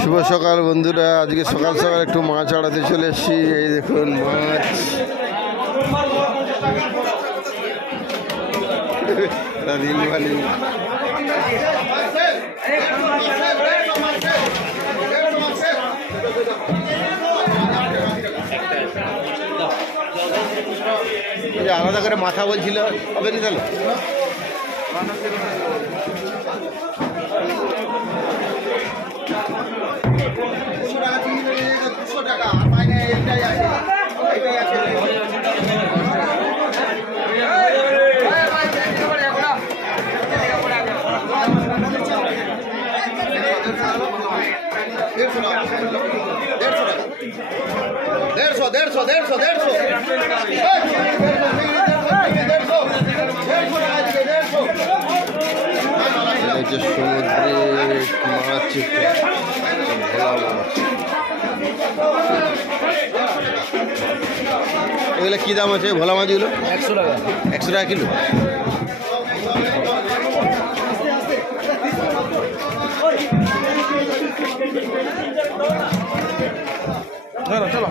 শুভ সকাল বন্ধুরা, আজকে সকাল সকাল একটু মাছ আড়াতে চলে এসেছি। এই দেখুন মাছ, আলাদা করে মাথা বলছিল হবে না তাহলে। সমুদ্রে মাছ, এগুলো কি দাম আছে ভোলা মাছগুলো? 100 টাকা। 100 টাকা কিলো। চলো